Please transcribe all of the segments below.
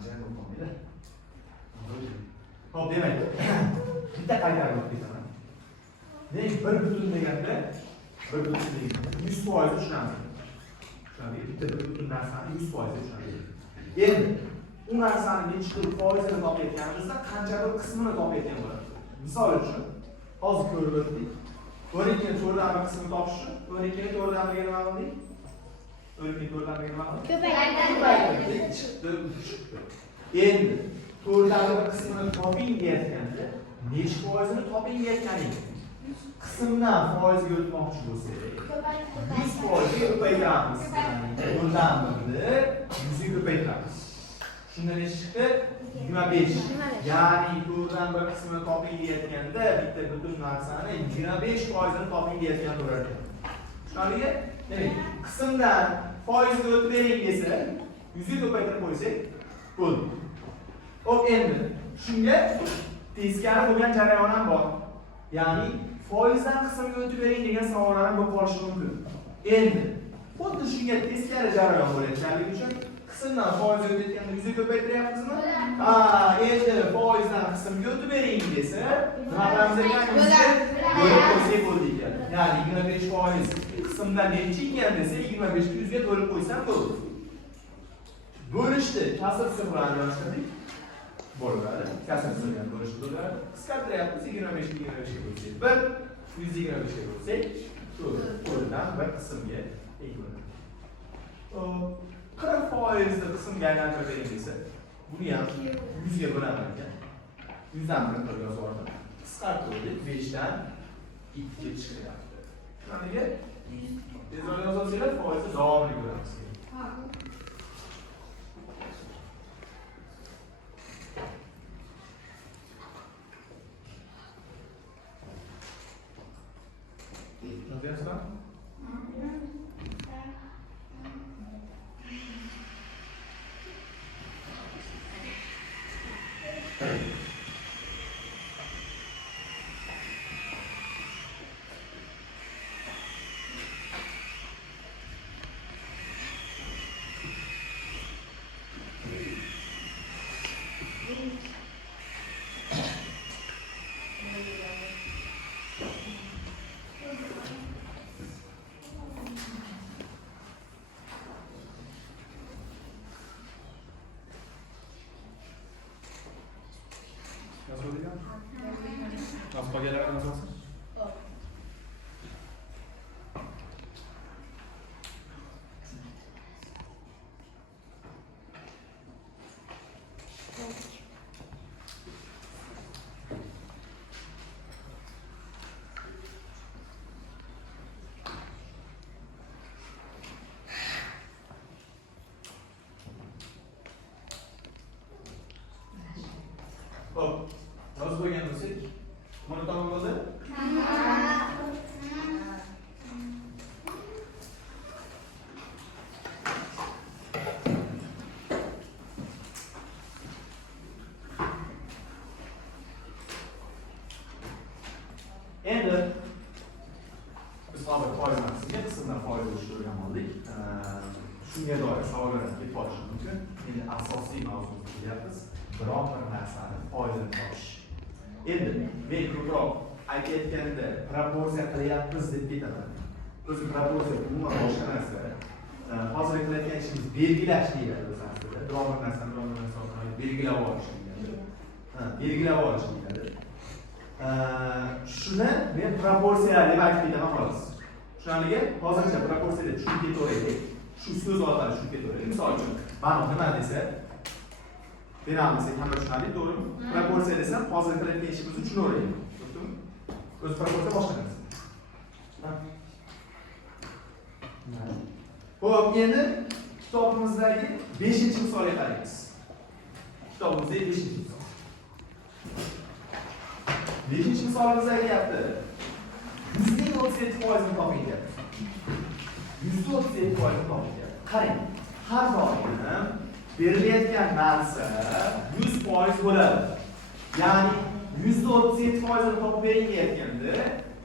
qancha bo'lmaydi. Xo'p, demak, bitta qaytarib o'tayman. Demak, 1 butun deganda 1 butun deganda 100% tushunamiz. Tushunamiz. Bitta 1 butun narsani 100% tushunamiz. Endi u narsani necha xil foizini topayotganimizda qanchadir qismini topayotgan bo'ladi. Misol uchun, hozir ko'rib o'tdik. 12 to'rtdan bir qismini topish uchun 12 to'rtdan birga nima qildik? 12 to'rtdan birga nima qildik? Ko'paytirdik. Chiqdi, chiqdi. Endi to'rtdan bir qismini toping deyotganda, necha foizini toping deyotganingiz. Qismdan foizga o'tmoqchi bo'lsak, 100% ga ko'paytiramiz. To'rtdan birni 100 ga ko'paytiramiz. Shunda necha chiqdi? 25. Ya'ni to'rtdan bir qismini toping deyotganda, bitta butun narsani 25% ni toping deyotgan bo'lar ekan. Tushunarlimi? Demak, qismdan foizga o'tib bering desa, 100 ga ko'paytirib qo'ysak, bo'ldi. Hop, endi shunga teskari bo'lgan jarayon ham bor. Ya'ni foizdan qismga o'tib bering degan savollar ham bo'lib qolishi mumkin. Endi xuddi shunga teskari jarayon bo'layotganligi uchun qismdan foizga o'tayotganda 100 ga ko'paytiryapmizmi? Ha, endi foizdan qismga o'tib bering desa, nima qilamiz ekan? 100 ga bo'lib qo'ysak bo'ldi ekan. Ya'ni 25% qismdan necha ekan desa, 25 ga 100 ga bo'lib qo'ysam bo'ldi. Bo'lishdi, kasr sirlarni yozdik. Bo'ladi. Kasr sirlarni bo'lish bo'ladi. Qisqartiryapmiz 25 ga 25 ga bo'lsak, 125 ga bo'lsak, shu qo'ldan bir qismga teng bo'ladi. 40% qismga aylantirib bering desa, buni ham 100 ga bo'laman ekan. 100 dan 1 qilib yozib oldim. Qisqartirdik, 5 dan 2 ga chiqyapti. Nimaga? Tezroq yozasizlar, foizni davomli ko'ramiz. Yozyapsizmi? Nasıl pageler nasıl? Hop, nasıl koygan bo'lsak, mana tamom bo'ldi? Endi biz hozir foizlarga qismdan foiz olishni o'rganib oldik. Shunga doir savollarga kelib qolishi mumkin. Endi asosiy mavzuga kelyapmiz. Biron bir narsani foizini topish. Endi men ko'proq aytayotganda proporsiya qilyapmiz deb ketaman. O'zi proporsiya umuman boshqa narsa. Hozir qilayotgan ishimiz belgilash deyiladi o'z aslida. Biron bir narsani belgilab olish deyiladi. Belgilab olish deyiladi. Shuni men proporsiya deb aytib ketaman xolos. Shunga hozircha proporsiyaga tushunib ketaveraylik. Shu so'z orqali tushunib ketaveraylik. Misol uchun, mana nima desa, beramiz hamma tushunadi, to'g'rimi? Proporsiya desam, hozir qilayotgan ishimizni tushunaveraylik. To'g'rimi? O'z proporsiya boshqa narsa. Xo'p, endi kitobimizdagi 5-misolga qaraymiz. Kitobimizdagi 5-misol. 5-misolimizda aytyapti. 37%ni toping deyapti. 37%ni toping deyapti. Qarang, har doim berilayotgan narsa 100% bo'ladi. Ya'ni 37%ni topib bering deyotganda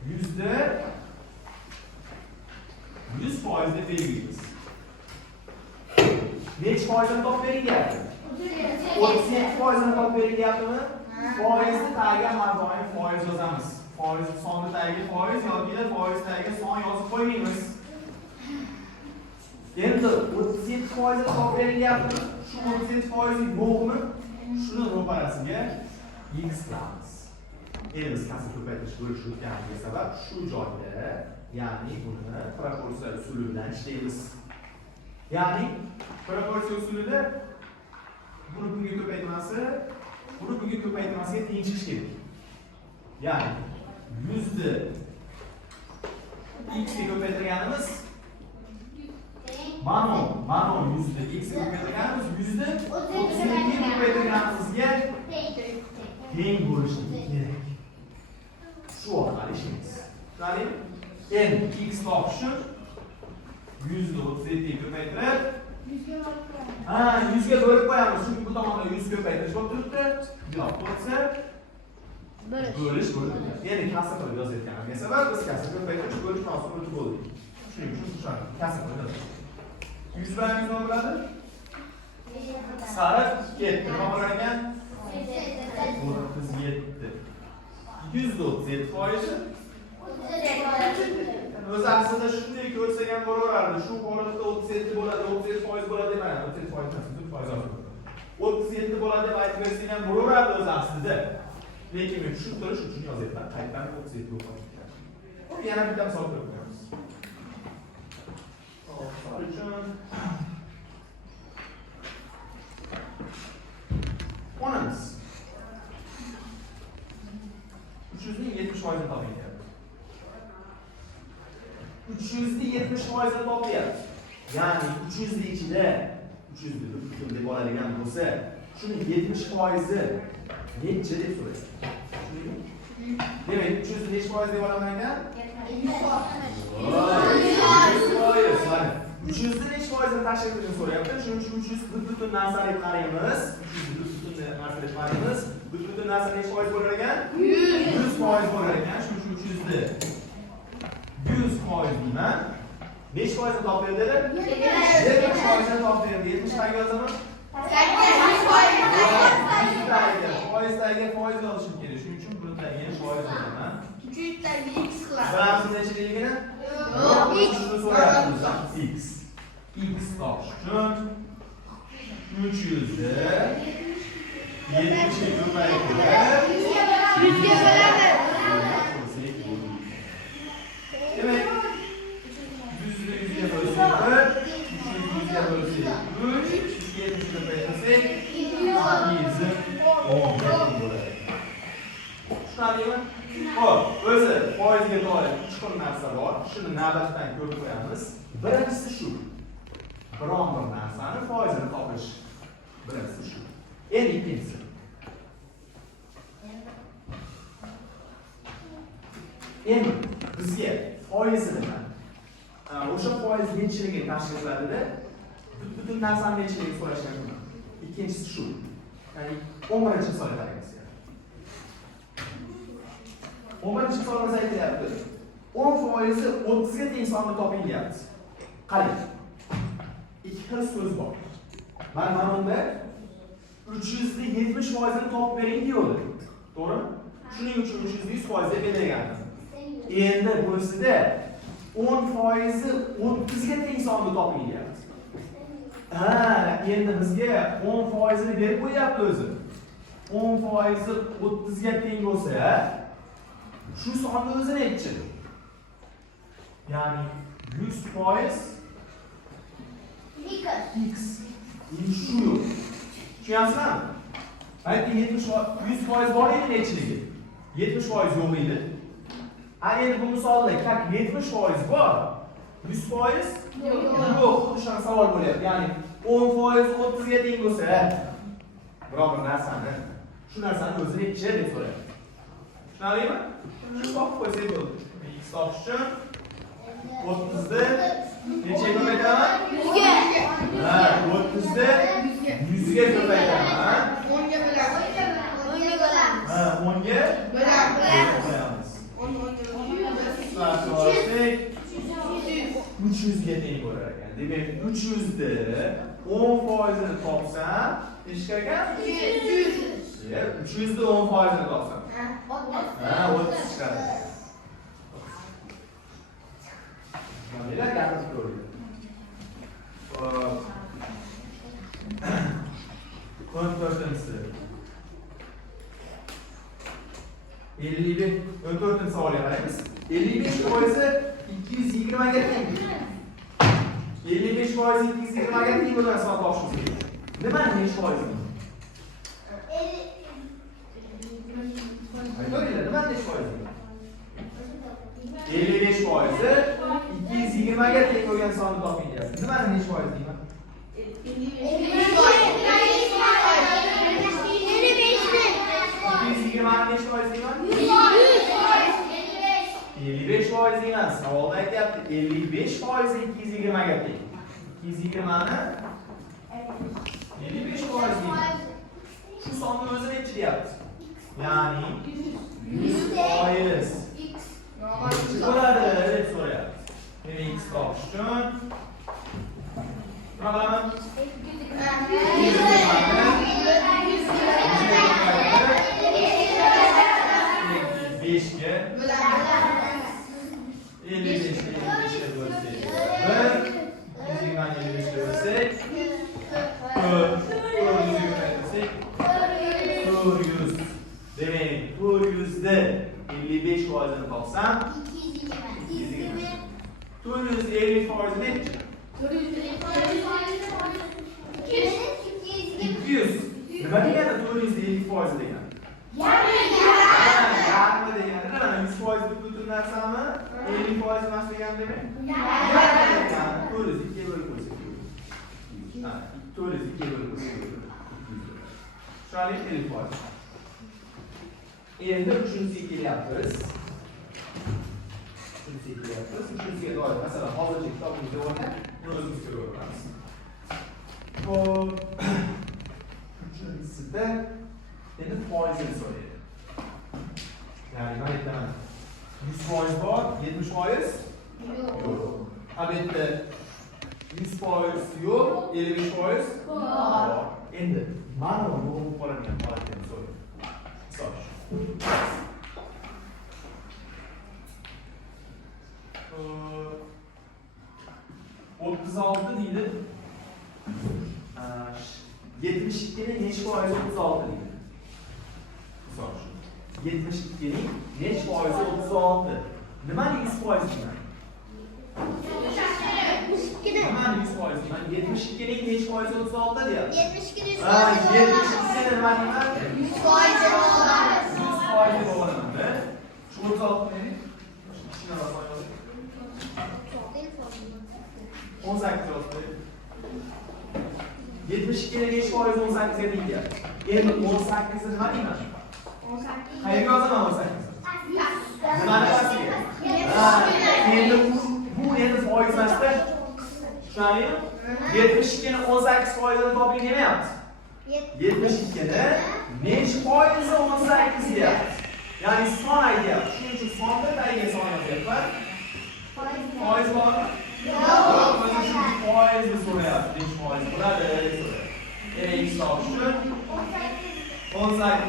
100% deb belgilaymiz. Necha foizini topib bering deyapti? 37%ni topib berilyaptimi? Foizni tagiga har doim foiz yozamiz. Foiz sonni tagiga foiz yoki foiz tagiga son yozib qo'ymaymiz. Endi 37% ni topib berilyaptimi? Shu 37% yo'qmi? Shuni ro'parasiga x qilamiz. Endi biz kasra ko'paytirish bo'lish o'tganiga sabab shu joyda, ya'ni buni proporsiya usuli bilan ishlaymiz. Ya'ni proporsiya usulida buni bunga ko'paytirmasiga tengshish kerak. Ya'ni 100 ni x ga ko'paytirganimiz mana 100 ni x ga ko'paytirganimiz 100 ni 37 ga ko'paytirganimizga teng bo'lishi kerak. Shu orqali ishlaymiz. Ya'ni endi x topish uchun 100 ni 37 ga ko'paytirib 100 ga bo'lib qo'yamiz. Chunki bu tomonda 100 ko'paytirish bo'lib turibdi. Yo'q bo'lsa bo'lish bo'ladi. Endi kasra qilib yozayotganimga sabab biz kasra ko'paytirish bo'lish mavzusini bo'ldik. Shuning uchun shuni kasra qilib yozamiz. 100 bilan nima bo'ladi? Sariq ketdi. Nima bo'lar ekan? 37. 137%. O'zi aslida shunday ko'rsak ham bo'laverardi. Shu holatda 37 bo'ladi, 37% bo'ladi demang. 37% emas, 37 bo'ladi deb aytib bersak ham bo'laverardi o'zi aslida. Lekin men tushuntirish uchun yozyapman. Qaytadan 37 bo'ladi. Hop, yana bitta misol ko'rib ko'ramiz. Misol uchun onamiz 300 ning 70% ni toping. 300 ni 70% ni topyapti. Ya'ni 300 ni ichida 300 ni butun deb oladigan bo'lsa, shuning 70% necha deb so'raydi. Demak, 300 ni necha foiz deb olaman ekan? 300 ni necha foizini tashkil qilishni so'rayapti. Shuning uchun 300 butun narsani qaraymiz. 300 butun narsani qaraymiz. Butun narsa necha foiz bo'lar ekan? 100% bo'lar ekan. Shuning uchun 300 ni 100% deyman. Necha foizni topib berdi? 70%ni topib berdi. 70 tagiga yozaman? Foiz tagiga foiz yozishim kerak. Shuning uchun buni tagiga foiz yozaman. 300 tagiga x qilamiz. Bilamiz nechiligini? Yo'q, shuni so'rayapmiz. X. X topish uchun 300 ni 70 ga ko'paytirib 100 ga bo'ladi. Demak, 100 ni 100 ga bo'lsak 100 ga bo'lsak 70 ga ko'paytirsak 210 bo'ladi. Tushunarlimi? Xo'p, o'zi foizga doir chuqur narsa bor. Shuni navbatdan ko'rib qo'yamiz. Birinchisi shu. Biron bir narsani foizini topish. Birinchisi shu. Endi ikkinchisi. Endi bizga foizni nima? O'sha foiz nechiligini tashkil qiladida butun narsani nechiligini so'rashgan ekan. Ikkinchisi shu. Ya'ni 11-chi misol qaraymiz. 11-chi misolimiz aytyapti. 10% 30 ga teng sonni toping deyapti. Qarang. Ikki xil so'z bor. Mana bunda 300 ni 70% ni topib bering deyildi. To'g'rimi? Shuning uchun 300 ni 100% deb belgilaganmiz. Endi bunisida 10% 30 ga teng sonni toping deyapti. Endi bizga 10% ni berib qo'yapti o'zi. 10% 30 ga teng bo'lsa, shu sonni o'zi nechi? Ya'ni 100% x. Endi shu yo'q. Tushunyapsizmi? Aytdi 100% bor edi nechiligi? 70% yo'q edi. Endi bu misolda 70% bor, 100% yo'q. O'sha savol bo'lyapti. Ya'ni 10% 30 ga teng bo'lsa, biror bir narsani, shu narsani o'zi necha deb so'rayapti. Tushunarlimi? Shuni topib qo'ysak bo'ldi. X topish uchun 30 ni nechaga ko'paytiraman? 100 ga. 30 ni 100 ga ko'paytiraman. 10 ga bo'ladi. 10 ga bo'ladi. 10 ga bo'ladi. qo'yamiz. 10 ga bo'ladi. 300 ga teng bo'lar ekan. Demak, 300 da 10% topsam, nechta ekan? 100. 300 da 10% topsam. Ha, 30 chiqadi. Mana gapirib ko'ring. 14-si. 14-chi savolga qaraymiz. 55% 220 ga teng. 55% 220 ga teng bo'lgan savol topishimiz kerak. Nimani necha foizi? Aytaylik, nimani necha foizi? 55% 220 ga teng bo'lgan savol toping deyapti. Nimani necha foiz deyman? 220 necha foiz deyman? 55% emas. Savolda aytyapti 55% 220 ga teng. 220 ni 55% deyman. Shu sonni o'zi necha deyapti? Ya'ni 100%. Necha bo'ladi deb so'rayapti. Demak, x topish uchun nima qilaman? 5 ga 55 ga bo'lsak 1, 220 ga bo'lsak 400. Demek 400'de 55%'ını topsam 220. 450 faizi ne? 200. Nima degani 450 faizi degani? Yarmi degani nima? 100% butun narsami? 50% emas degani demak? Yarmi degani 402 ga bo'lib qo'ysak. Ha, 402 ga bo'lib qo'ysak. Shunday 50%. Endi uchinchisiga kelyapmiz. Uchinchisiga doir masalan hozircha kitobimizda o'rnab, buni o'zimiz ko'ramiz. Hop. Uchinchisida endi foizini so'raydi. Ya'ni mana aytaman. 100% bor, 70%? Yo'q. Albatta 100% yo'q, 55% bor. Endi mana bu qoladigan holatni so'raydi. Hisob. 36 deydi. 72 ning necha foizi 36 deydi. Misol uchun 72 ning necha foizi 36? Nimani 100% deyman? Nimani 100% deyman? 72 ning necha foizi 36 deyapti. 72 ning 72 nima deyman? 100% 100% bo'laman-da. Shu 36 ning kichkina rasm 18 yozdi. 72 ning necha foizi 18 ga teng deyapti. Endi 18 ni nima deyman? 18. Qayerga yozaman 18? Nimani pastiga? Endi bu endi foiz emasda. Tushunarlimi? 72 ning 18 foizini toping demayapti. 72 ni necha foizi 18 deyapti. Ya'ni son aytyapti. Shuning uchun sonda tagiga son yozyapman. Foiz bormi? Yo'q. Foizni so'rayapti. Necha foiz bo'ladi deb so'rayapti. Demak, hisob uchun 18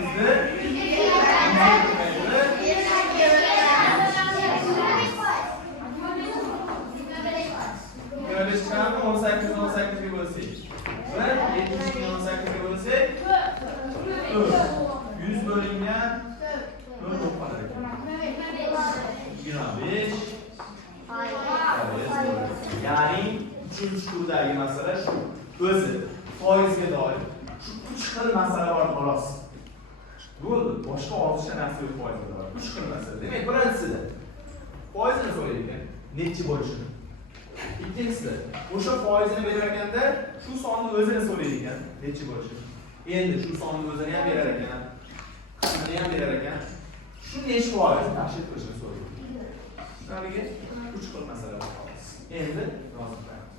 ni 18 ga bo'lsak. 72 ni 18 ga bo'lsak 100 bo'lingan 4 bo'ladi. 25. Ya'ni 3-turdagi masala shu. O'zi foizga doir shu 3 xil masala bor xolos. Bo'ldi. Boshqa ortiqcha narsa yo'q foizga doir. 3 xil masala. Demak, birinchisida foizini so'raydigan, necha bo'lishini. Ikkinchisida o'sha foizini berar ekanda, shu sonni o'zini so'raydigan, necha bo'lishini. Endi shu sonni o'zini ham berar ekan, qismini ham berar ekan. Shu necha foiz tashkil qilishini so'raydi. Shunga 3 xil masala bor. Endi yozib qo'yamiz.